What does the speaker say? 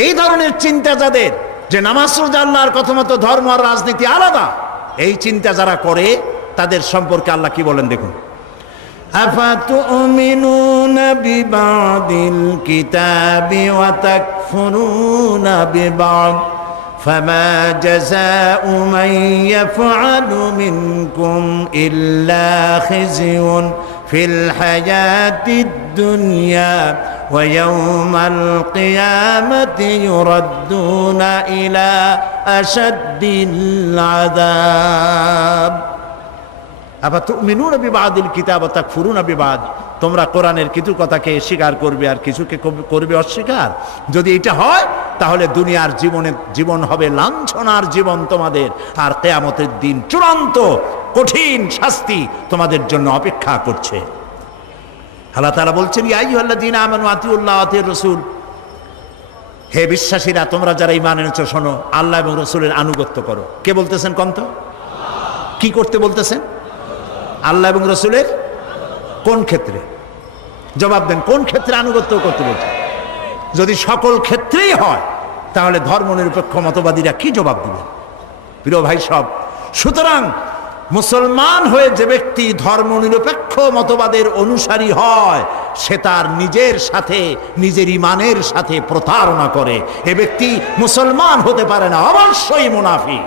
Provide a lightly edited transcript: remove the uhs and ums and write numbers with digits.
এই ধরনের চিন্তা যাদের, যে নামাজ রোজা আল্লাহর কথা মতো ধর্ম আর রাজনীতি আলাদা, এই চিন্তা যারা করে তাদের সম্পর্কে আল্লাহ কি বলেন দেখুন। আফাতুমিনুনা বিবাদিল কিতাবি ওয়া তাকফুরুনা বিবাদ ফামা জাযাউ মান ইয়াফআলু মিনকুম ইল্লা খিজিয়ুন ফিল হায়াতিদ দুনিয়া ওয়া ইয়াওমাল কিয়ামাতি ইউরাদ্দুনা ইলা আশাদ্দিল আযাব। আবার তুমিনুনা বিবাদিল কিতাব ওয়া তাকফুরুনা বিবাদ, তোমরা কোরআনের কিছু কথাকে স্বীকার করবে আর কিছুকে করবে অস্বীকার। যদি এটা হয় তাহলে দুনিয়ার জীবন হবে লাঞ্ছনার জীবন তোমাদের, আর কিয়ামতের দিন চূড়ান্ত কঠিন শাস্তি তোমাদের জন্য অপেক্ষা করছে। আল্লাহ তাআলা বলছেন, ইয়া আইয়ুহাল্লাযীনা আমানু আতিউল্লাহ ওয়া আতিউর রাসূল, হে বিশ্বাসীরা তোমরা যারা ঈমান এনেছো শোনো, আল্লাহ এবং রাসূলের আনুগত্য করো। কে বলতেছেন কোন তো? কি করতে বলতেছেন? আল্লাহ এবং রাসূলের কোন ক্ষেত্রে? জবাব দেন, কোন ক্ষেত্রে আনুগত্য করতে বলছে? যদি সকল ক্ষেত্রেই হয় তাহলে ধর্মনিরপেক্ষ মতবাদীরা কি জবাব দিবেন? প্রিয় ভাই সব, সুতরাং মুসলমান হয়ে যে ব্যক্তি ধর্মনিরপেক্ষ মতবাদের অনুসারী হয় সে তার নিজের সাথে, নিজের ঈমানের সাথে প্রতারণা করে। এ ব্যক্তি মুসলমান হতে পারে না, অবশ্যই মুনাফিক।